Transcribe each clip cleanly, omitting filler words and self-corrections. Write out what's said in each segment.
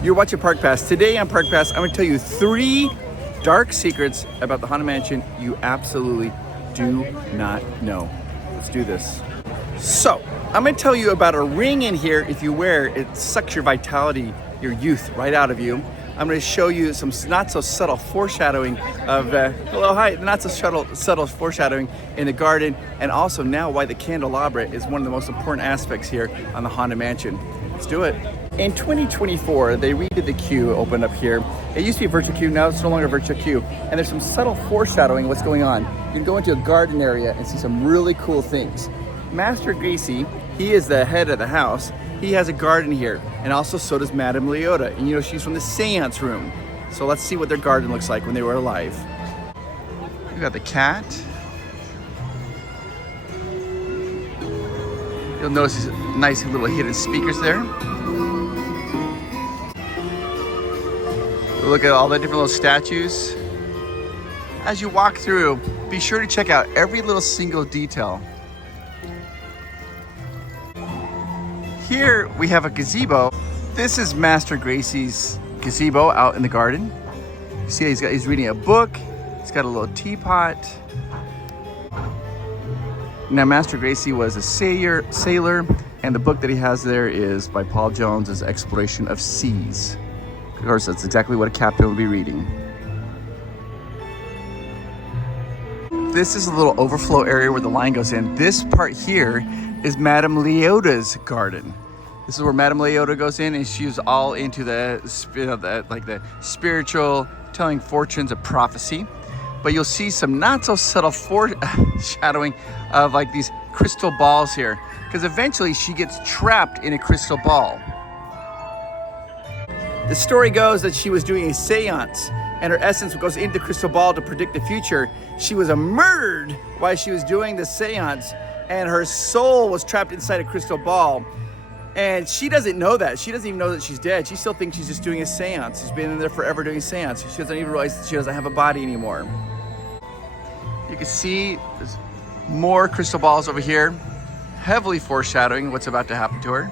You're watching Park Pass. Today on Park Pass, I'm going to tell you 3 dark secrets about the Haunted Mansion you absolutely do not know. Let's do this. So, I'm going to tell you about a ring in here. If you wear it, it sucks your vitality, your youth right out of you. I'm going to show you some not so subtle foreshadowing of not so subtle foreshadowing in the garden, and also now why the candelabra is one of the most important aspects here on the Haunted Mansion. Let's do it. In 2024, they redid the queue, opened up here. It used to be a virtual queue, now it's no longer a virtual queue. And there's some subtle foreshadowing of what's going on. You can go into a garden area and see some really cool things. Master Gracie, he is the head of the house. He has a garden here, and also so does Madame Leota. And you know, she's from the seance room. So let's see what their garden looks like when they were alive. We got the cat. You'll notice these nice little hidden speakers there. Look at all the different little statues. As you walk through, be sure to check out every little single detail. Here we have a gazebo. This is Master Gracie's gazebo out in the garden. You see he's reading a book. He's got a little teapot. Now Master Gracie was a sailor, and the book that he has there is by Paul Jones's Exploration of Seas. Of course, that's exactly what a captain would be reading. This is a little overflow area where the line goes in. This part here is Madame Leota's garden. This is where Madame Leota goes in, and she's all into the spiritual, telling fortunes of prophecy. But you'll see some not so subtle foreshadowing of like these crystal balls here, because eventually she gets trapped in a crystal ball. The story goes that she was doing a seance, and her essence goes into the crystal ball to predict the future. She was murdered while she was doing the seance, and her soul was trapped inside a crystal ball. And she doesn't know that. She doesn't even know that she's dead. She still thinks she's just doing a seance. She's been in there forever doing a seance. She doesn't even realize that she doesn't have a body anymore. You can see there's more crystal balls over here, heavily foreshadowing what's about to happen to her.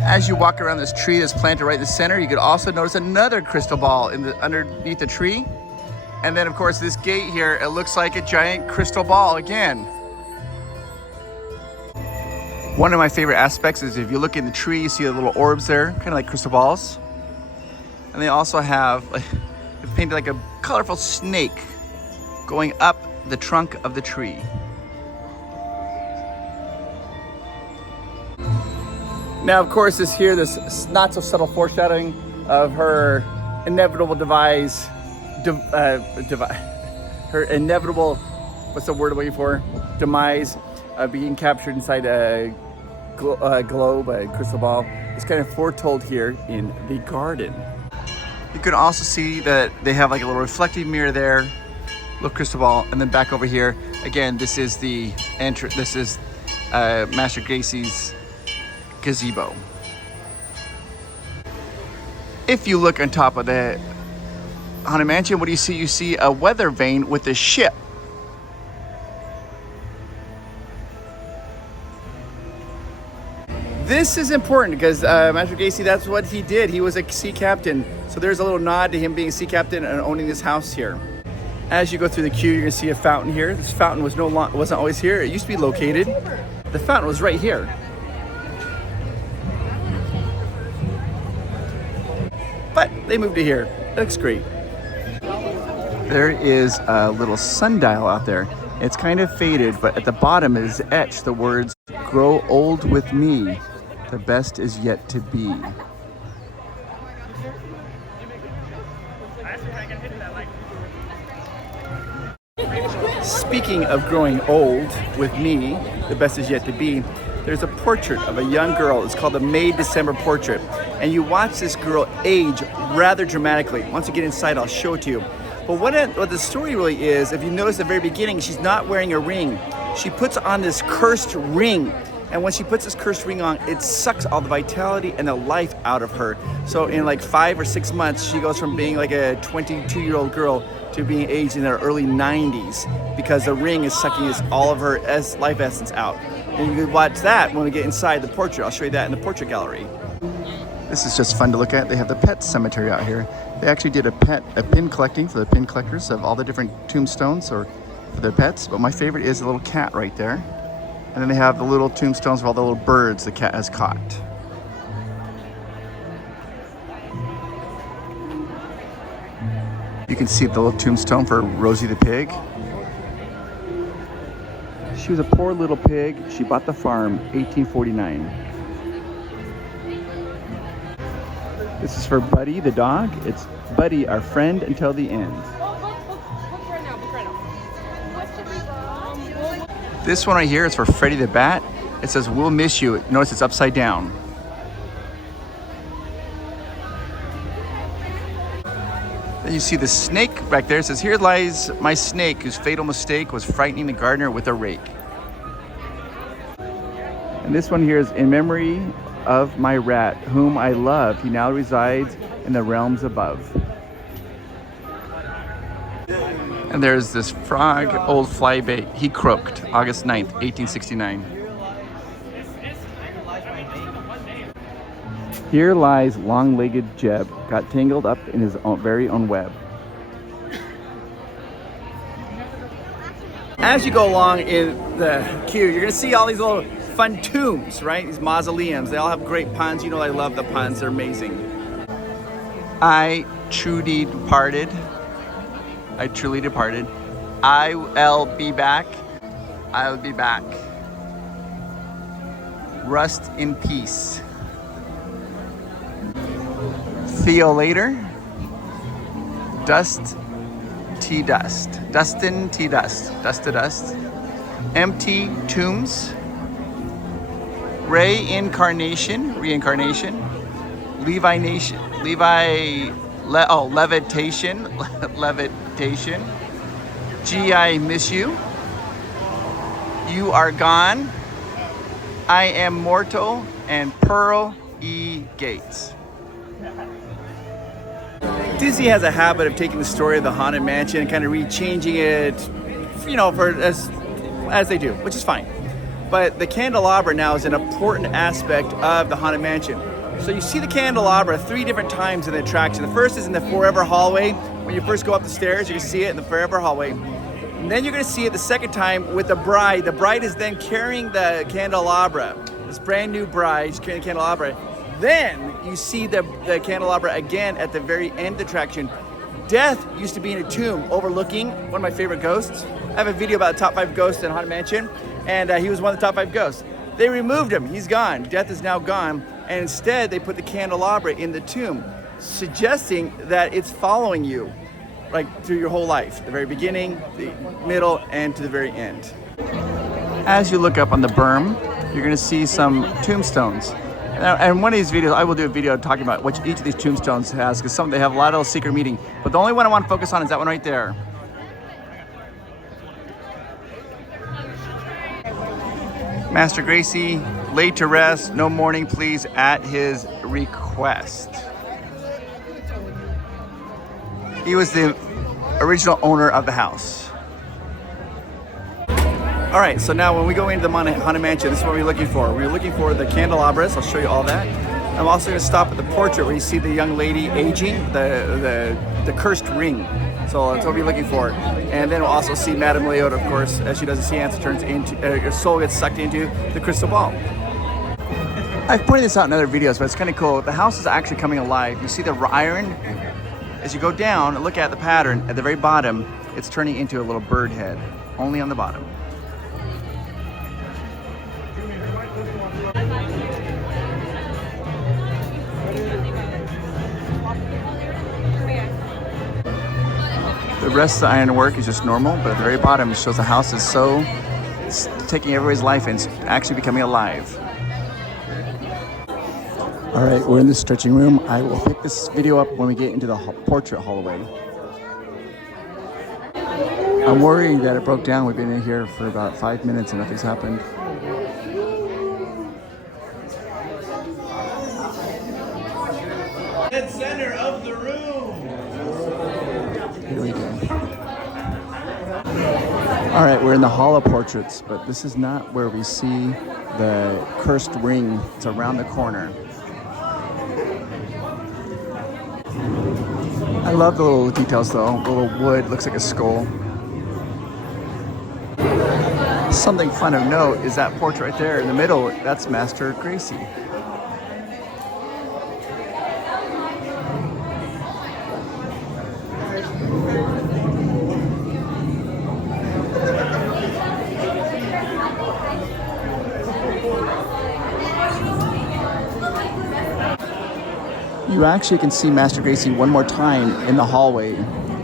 As you walk around this tree that's planted right in the center, you could also notice another crystal ball underneath the tree. And then, of course, this gate here, it looks like a giant crystal ball again. One of my favorite aspects is if you look in the tree, you see the little orbs there, kind of like crystal balls. And they also have they've painted like a colorful snake going up the trunk of the tree. Now, of course, this not so subtle foreshadowing of her inevitable demise. Her inevitable, what's the word I'm waiting for? Demise, being captured inside a globe, a crystal ball, is kind of foretold here in the garden. You can also see that they have like a little reflective mirror there, little crystal ball, and then back over here. Again, this is the entrance. This is Master Gracie's gazebo. If you look on top of the Haunted Mansion, what do you see? You see a weather vane with a ship. This is important because Master Gracie, that's what he did. He was a sea captain. So there's a little nod to him being a sea captain and owning this house here. As you go through the queue, you're gonna see a fountain here. This fountain wasn't always here. It used to be located. The fountain was right here. But they moved it here. It looks great. There is a little sundial out there. It's kind of faded, but at the bottom is etched the words, "Grow old with me. The best is yet to be." Speaking of growing old with me, the best is yet to be, there's a portrait of a young girl. It's called the May December portrait. And you watch this girl age rather dramatically. Once you get inside, I'll show it to you. But what the story really is, if you notice at the very beginning, she's not wearing a ring. She puts on this cursed ring And when she puts this cursed ring on, it sucks all the vitality and the life out of her. So in like 5 or 6 months, she goes from being like a 22-year-old girl to being aged in her early 90s because the ring is sucking all of her life essence out. And you can watch that when we get inside the portrait. I'll show you that in the portrait gallery. This is just fun to look at. They have the pet cemetery out here. They actually did a pin collecting for the pin collectors of all the different tombstones or for their pets. But my favorite is the little cat right there. And then they have the little tombstones of all the little birds the cat has caught. You can see the little tombstone for Rosie the pig. She was a poor little pig. She bought the farm, 1849. This is for Buddy the dog. It's Buddy, our friend until the end. This one right here is for Freddie the bat. It says, "We'll miss you." Notice it's upside down. Then you see the snake back there. It says, "Here lies my snake, whose fatal mistake was frightening the gardener with a rake." And this one here is, "In memory of my rat, whom I love, he now resides in the realms above." And there's this frog, old flybait. He croaked August 9th, 1869. Here lies long-legged Jeb, got tangled up in his very own web. As you go along in the queue, you're gonna see all these little fun tombs, right? These mausoleums. They all have great puns. You know I love the puns. They're amazing. I truly departed. I'll be back. I'll be back. Rust in peace. Theo later. Dust T dust. Dustin T dust. Dust to dust. Empty tombs. Reincarnation. Levi Nation. Levitation. Levitation. Gee, I miss you. You are gone. I am mortal. And Pearl E. Gates. Disney has a habit of taking the story of the Haunted Mansion and kind of rechanging it, you know, for as they do, which is fine. But the candelabra now is an important aspect of the Haunted Mansion. So you see the candelabra 3 different times in the attraction. The first is in the Forever Hallway. When you first go up the stairs, you can see it in the Forever Hallway. And then you're going to see it the second time with the bride. The bride is then carrying the candelabra. This brand new bride is carrying the candelabra. Then you see the candelabra again at the very end of the attraction. Death used to be in a tomb overlooking one of my favorite ghosts. I have a video about the top 5 ghosts in Haunted Mansion, and he was one of the top 5 ghosts. They removed him. He's gone. Death is now gone. And instead, they put the candelabra in the tomb, suggesting that it's following you, like through your whole life, the very beginning, the middle, and to the very end. As you look up on the berm, you're going to see some tombstones. And one of these videos, I will do a video talking about what each of these tombstones has, because they have a lot of secret meaning. But the only one I want to focus on is that one right there. Master Gracie, laid to rest, no mourning please, at his request. He was the original owner of the house. All right, so now when we go into the Haunted Mansion, this is what we're looking for. We're looking for the candelabras. I'll show you all that. I'm also going to stop at the portrait where you see the young lady aging, the cursed ring. So that's what we're looking for. And then we'll also see Madame Leota, of course, as she does the seance, turns into, her soul gets sucked into the crystal ball. I've pointed this out in other videos, but it's kind of cool. The house is actually coming alive. You see the iron? As you go down and look at the pattern, at the very bottom, it's turning into a little bird head, only on the bottom. The rest of the ironwork is just normal, but at the very bottom it shows the house is so, it's taking everybody's life and it's actually becoming alive. All right, we're in the stretching room. I will pick this video up when we get into the portrait hallway. I'm worried that it broke down. We've been in here for about 5 minutes and nothing's happened. dead center of the room. Here we go. All right, we're in the Hall of Portraits, but this is not where we see the cursed ring. It's around the corner. I love the little details though. The little wood looks like a skull. Something fun of note is that portrait right there in the middle. That's Master Gracie. You actually can see Master Gracie one more time in the hallway.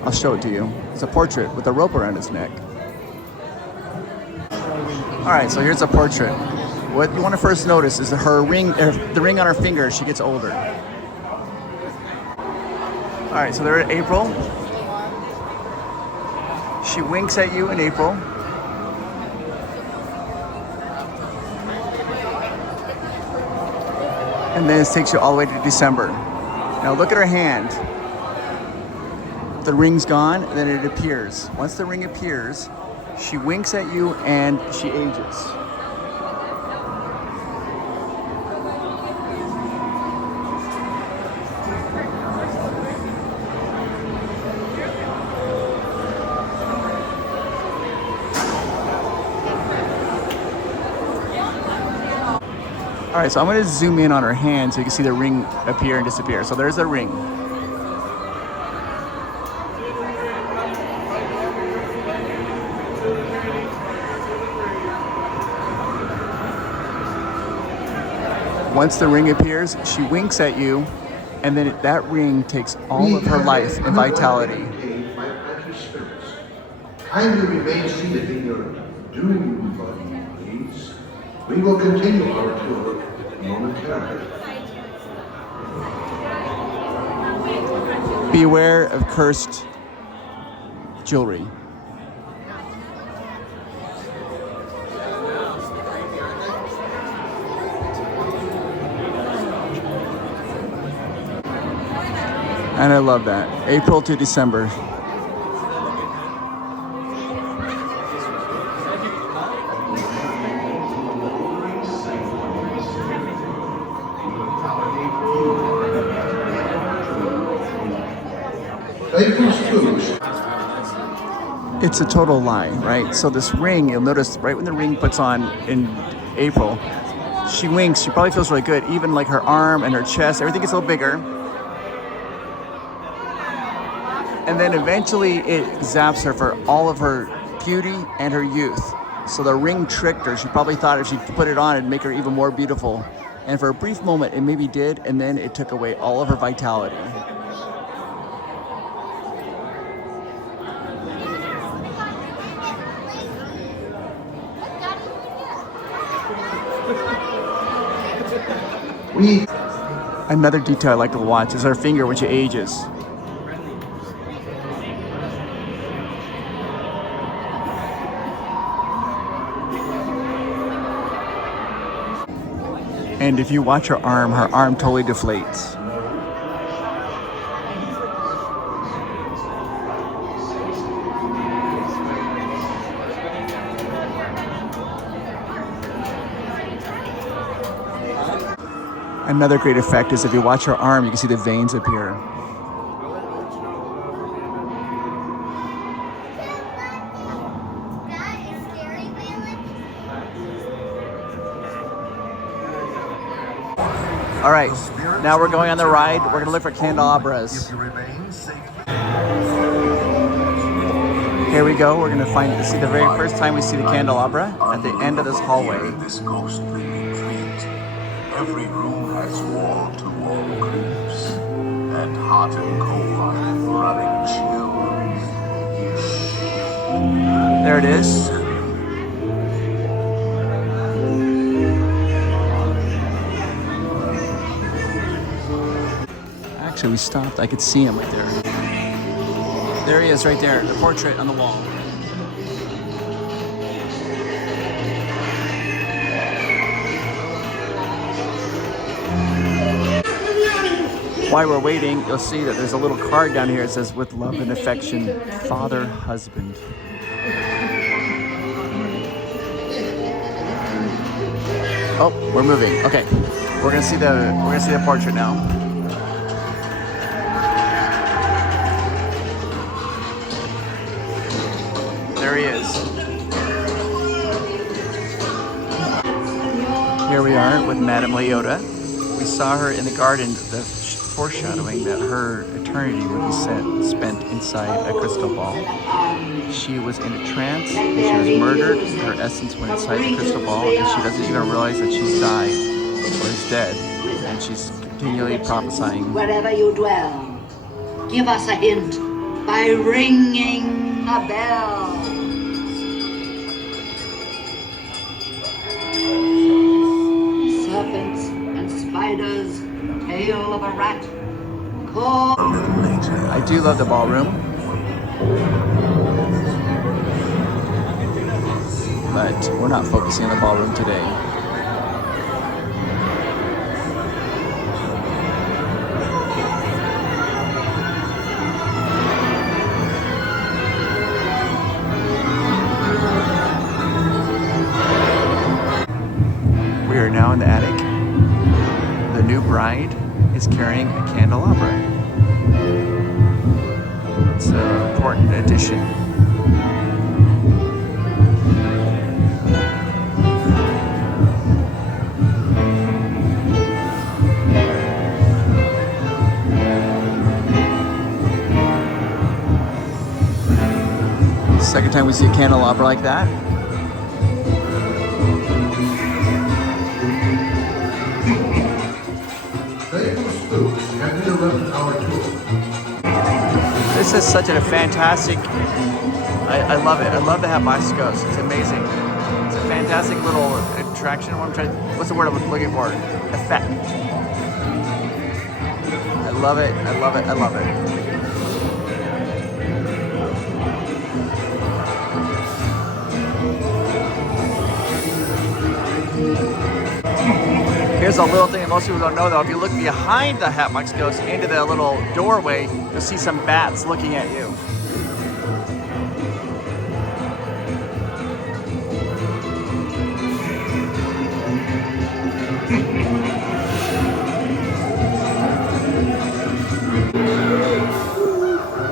I'll show it to you. It's a portrait with a rope around his neck. All right, so here's a portrait. What you want to first notice is her ring, the ring on her finger. She gets older. All right, so they're at April. She winks at you in April. And then it takes you all the way to December. Now look at her hand. The ring's gone, and then it appears. Once the ring appears, she winks at you and she ages. All right, so I'm going to zoom in on her hand so you can see the ring appear and disappear. So there's the ring. Once the ring appears, she winks at you, and then that ring takes all of her life and vitality. Kindly remain seated in your dune buggy, please. We will continue our tour momentarily. Beware of cursed jewelry. And I love that. April to December. It's a total lie, right? So this ring, you'll notice right when the ring puts on in April, she winks, she probably feels really good. Even like her arm and her chest, everything gets a little bigger. And then eventually it zaps her for all of her beauty and her youth. So the ring tricked her. She probably thought if she put it on, it'd make her even more beautiful. And for a brief moment, it maybe did, and then it took away all of her vitality. Another detail I like to watch is her finger when she ages. And if you watch her arm totally deflates. Another great effect is if you watch her arm, you can see the veins appear. All right, now we're going on the ride. We're gonna look for candelabras. Here we go. We're gonna see the very first time we see the candelabra at the end of this hallway. This ghostly retreat. Every room has wall-to-wall creeps and hot and cold running chills. There it is. Actually, we stopped. I could see him right there. There he is right there, the portrait on the wall. While we're waiting, you'll see that there's a little card down here. It says, with love and affection, father, husband. Oh, we're moving. Okay, we're gonna see the portrait now. There he is. Here we are with Madame Leota. We saw her in the garden, the foreshadowing that her eternity would be spent inside a crystal ball. She was in a trance, and she was murdered. Her essence went inside the crystal ball, and she doesn't even realize that she's died or is dead. And she's continually prophesying. Wherever you dwell, give us a hint by ringing a bell. Serpents and spiders, tail of a rat. Call. I do love the ballroom, but we're not focusing on the ballroom today. We are now in the attic. The new bride is carrying a candelabra. It's an important addition. Second time we see a candelabra like that. This is such a fantastic, I love it. I love the Habascos. It's amazing. It's a fantastic little attraction. What's the word I'm looking for? Effect. I love it. I love it. I love it. Here's a little thing that most people don't know though. If you look behind the Hatbox Ghost into the little doorway, you'll see some bats looking at you.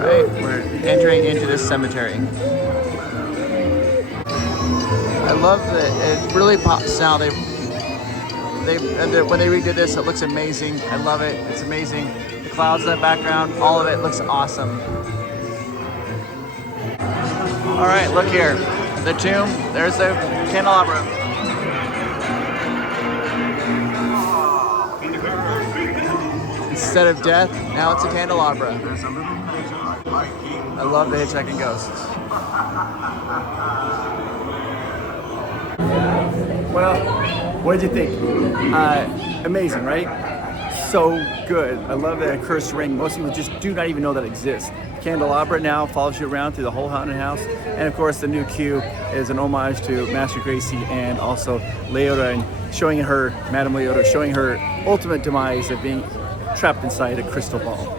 Right, we're entering into this cemetery. I love that it really pops out. When they redid this, it looks amazing. I love it. It's amazing. The clouds in the background, all of it looks awesome. All right, look here. The tomb, there's the candelabra. Instead of death, now it's a candelabra. I love the hitchhiking ghosts. Well, what did you think? Amazing, right? So good. I love that cursed ring. Most people just do not even know that exists. Candelabra now follows you around through the whole haunted house. And of course, the new queue is an homage to Master Gracie and also Leota, and showing her, Madame Leota, showing her ultimate demise of being trapped inside a crystal ball.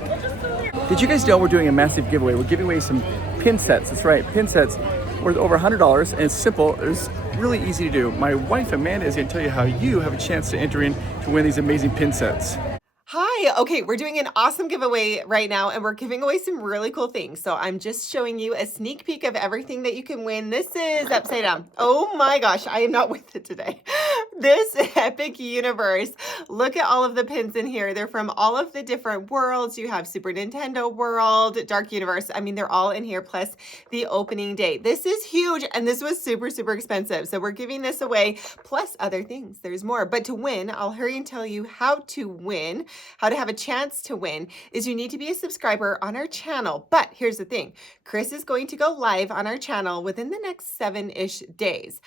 Did you guys know we're doing a massive giveaway? We're giving away some pin sets. That's right, pin sets worth over $100, and it's simple. It's really easy to do. My wife Amanda is going to tell you how you have a chance to enter in to win these amazing pin sets. Hi, okay, we're doing an awesome giveaway right now, and we're giving away some really cool things. So I'm just showing you a sneak peek of everything that you can win. This is upside down. Oh my gosh, I am not with it today. This epic universe. Look at all of the pins in here. They're from all of the different worlds. You have Super Nintendo World, Dark Universe. I mean, they're all in here, plus the opening date. This is huge, and this was super, super expensive. So we're giving this away, plus other things. There's more. But to win, I'll hurry and tell you how to win. How to have a chance to win is you need to be a subscriber on our channel. But here's the thing. Chris is going to go live on our channel within the next 7-ish days.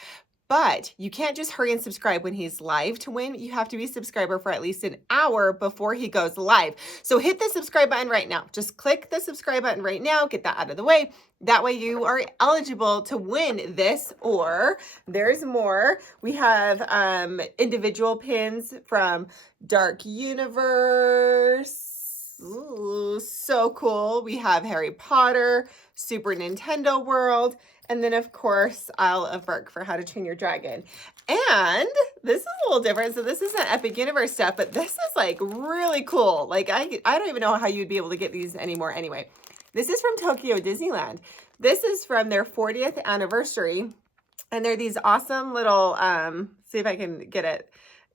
But you can't just hurry and subscribe when he's live to win. You have to be a subscriber for at least an hour before he goes live. So hit the subscribe button right now. Just click the subscribe button right now. Get that out of the way. That way you are eligible to win this, or there's more. We have individual pins from Dark Universe. Ooh, so cool. We have Harry Potter, Super Nintendo World, and then of course Isle of Berk for How to Train Your Dragon. And this is a little different. So this isn't Epic Universe stuff, but this is like really cool. Like I don't even know how you'd be able to get these anymore anyway. This is from Tokyo Disneyland. This is from their 40th anniversary. And they're these awesome little, see if I can get it.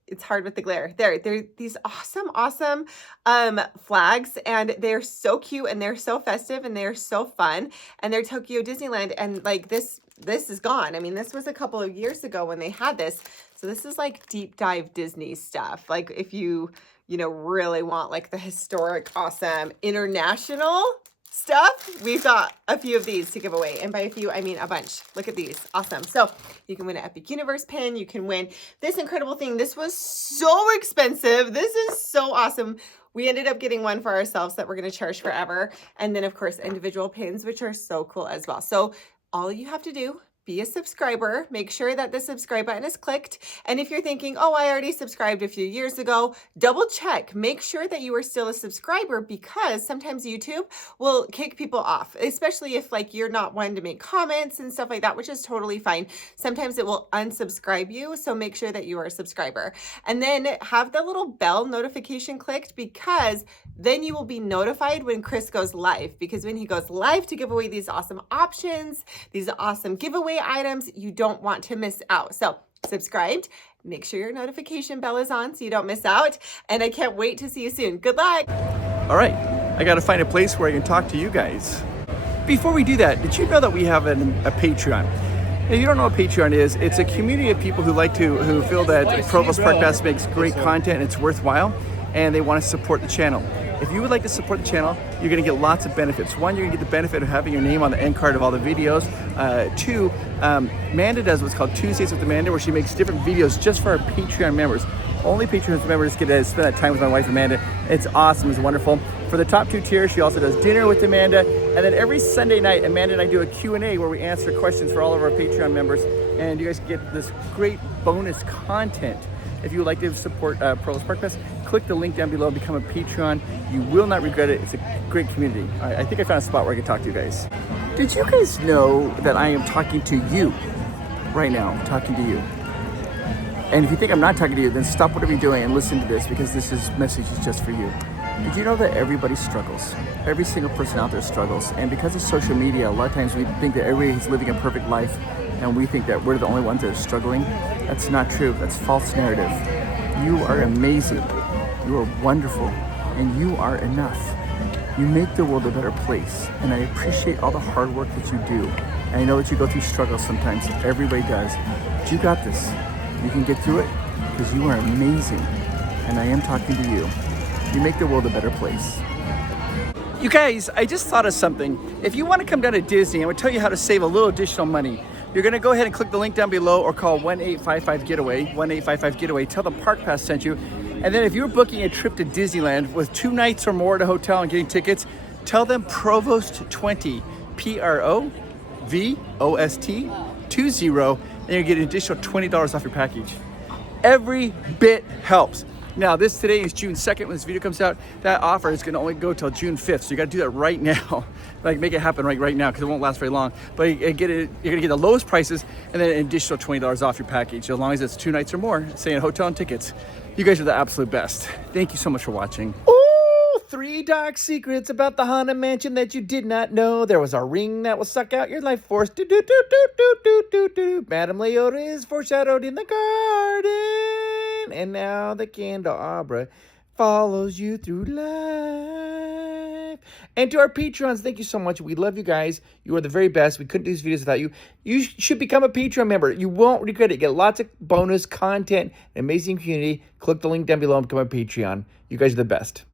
It's hard with the glare. They're these awesome flags, and they're so cute, and they're so festive, and they're so fun, and they're Tokyo Disneyland. And like this is gone. I mean, this was a couple of years ago when they had this. So this is like deep dive Disney stuff. Like if you really want like the historic, awesome international stuff, we've got a few of these to give away. And by a few, I mean a bunch. Look at these. Awesome. So you can win an Epic Universe pin. You can win this incredible thing. This was so expensive. This is so awesome. We ended up getting one for ourselves that we're going to cherish forever. And then, of course, individual pins, which are so cool as well. So all you have to do, be a subscriber. Make sure that the subscribe button is clicked. And if you're thinking, oh, I already subscribed a few years ago, double check. Make sure that you are still a subscriber, because sometimes YouTube will kick people off, especially if like you're not one to make comments and stuff like that, which is totally fine. Sometimes it will unsubscribe you. So make sure that you are a subscriber. And then have the little bell notification clicked, because then you will be notified when Chris goes live, because when he goes live to give away these awesome options, these awesome giveaway items, you don't want to miss out. So subscribed, make sure your notification bell is on so you don't miss out. And I can't wait to see you soon. Good luck. All right, I got to find a place where I can talk to you guys. Before we do that, did you know that we have a Patreon? If you don't know what Patreon is, it's a community of people who feel that Provost Park Pass makes great content and it's worthwhile, and they want to support the channel. If you would like to support the channel, you're going to get lots of benefits. One, you're going to get the benefit of having your name on the end card of all the videos. Two, Amanda does what's called Tuesdays with Amanda, where she makes different videos just for our Patreon members. Only Patreon members get to spend that time with my wife, Amanda. It's awesome. It's wonderful. For the top 2 tiers, she also does dinner with Amanda. And then every Sunday night, Amanda and I do a Q&A where we answer questions for all of our Patreon members. And you guys get this great bonus content. If you would like to support Provost Park Pass, click the link down below and become a Patreon. You will not regret it. It's a great community. I think I found a spot where I can talk to you guys. Did you guys know that I am talking to you right now? I'm talking to you. And if you think I'm not talking to you, then stop whatever you're doing and listen to this, because this message is just for you. Did you know that everybody struggles? Every single person out there struggles. And because of social media, a lot of times we think that everybody's living a perfect life, and we think that we're the only ones that are struggling. That's not true. That's false narrative. You are amazing. You are wonderful. And you are enough. You make the world a better place. And I appreciate all the hard work that you do. And I know that you go through struggles sometimes. Everybody does. But you got this. You can get through it, because you are amazing. And I am talking to you. You make the world a better place. You guys, I just thought of something. If you want to come down to Disney, I'm going to tell you how to save a little additional money. You're going to go ahead and click the link down below, or call 1-855-GETAWAY, 1-855-GETAWAY. Tell them Park Pass sent you. And then if you're booking a trip to Disneyland with 2 nights or more at a hotel and getting tickets, tell them Provost 20, PROVOST 20, and you get an additional $20 off your package. Every bit helps. Now, today is June 2nd when this video comes out. That offer is going to only go till June 5th, so you got to do that right now. Like, make it happen right now, because it won't last very long. But you're going to get the lowest prices and then an additional $20 off your package, as long as it's 2 nights or more, say in hotel and tickets. You guys are the absolute best. Thank you so much for watching. Ooh, 3 dark secrets about the Haunted Mansion that you did not know. There was a ring that will suck out your life force. Do do do do do do do do. Madame Leota is foreshadowed in the garden, and now the candelabra follows you through life. And to our Patreons, thank you so much. We love you guys. You are the very best. We couldn't do these videos without you. You should become a Patreon member. You won't regret it. Get lots of bonus content, an amazing community. Click the link down below and become a Patreon. You guys are the best.